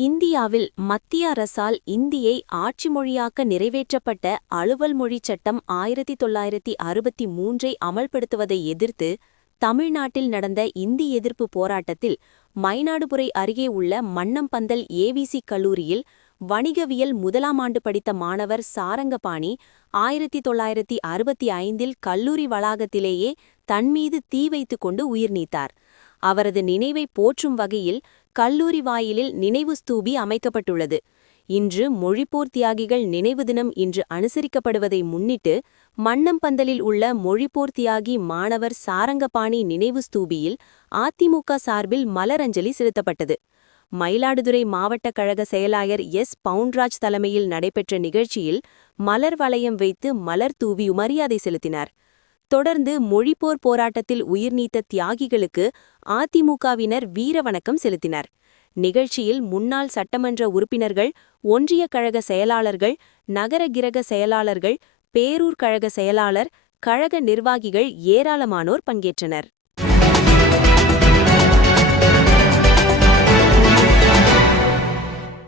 இந்தியாவில் மத்திய அரசால் இந்தியை ஆட்சி மொழியாக்க நிறைவேற்றப்பட்ட அலுவல் மொழிச் சட்டம் ஆயிரத்தி தொள்ளாயிரத்தி அறுபத்தி மூன்றை அமல்படுத்துவதை எதிர்த்து தமிழ்நாட்டில் நடந்த இந்தி எதிர்ப்பு போராட்டத்தில் மயிலாடுதுறை அருகே உள்ள மன்னம்பந்தல் ஏவிசி கல்லூரியில் வணிகவியல் முதலாம் ஆண்டு படித்த மாணவர் சாரங்கபாணி ஆயிரத்தி தொள்ளாயிரத்தி அறுபத்தி ஐந்தில் கல்லூரி வளாகத்திலேயே தன்மீது தீ வைத்துக் கொண்டு உயிர் நீத்தார். அவரது நினைவை போற்றும் வகையில் கல்லூரி வாயிலில் நினைவு ஸ்தூபி அமைக்கப்பட்டுள்ளது. இன்று மொழிப்போர் தியாகிகள் நினைவு தினம் இன்று அனுசரிக்கப்படுவதை முன்னிட்டு மன்னம்பந்தலில் உள்ள மொழிப்போர் தியாகி மாணவர் சாரங்கபாணி நினைவு ஸ்தூபியில் அதிமுக சார்பில் மலரஞ்சலி செலுத்தப்பட்டது. மயிலாடுதுறை மாவட்ட கழக செயலாளர் எஸ். பவுன்ராஜ் தலைமையில் நடைபெற்ற நிகழ்ச்சியில் மலர் வளையம் வைத்து மலர் தூவி மரியாதை செலுத்தினார். தொடர்ந்து மொழிப்போர் போராட்டத்தில் உயிர் நீத்த தியாகிகளுக்கு அதிமுகவினர் வீரவணக்கம் செலுத்தினர். நிகழ்ச்சியில் முன்னாள் சட்டமன்ற உறுப்பினர்கள் ஒன்றிய கழக செயலாளர்கள் நகர கிரக செயலாளர்கள் பேரூர் கழக செயலாளர் கழக நிர்வாகிகள் ஏராளமானோர் பங்கேற்றனர்.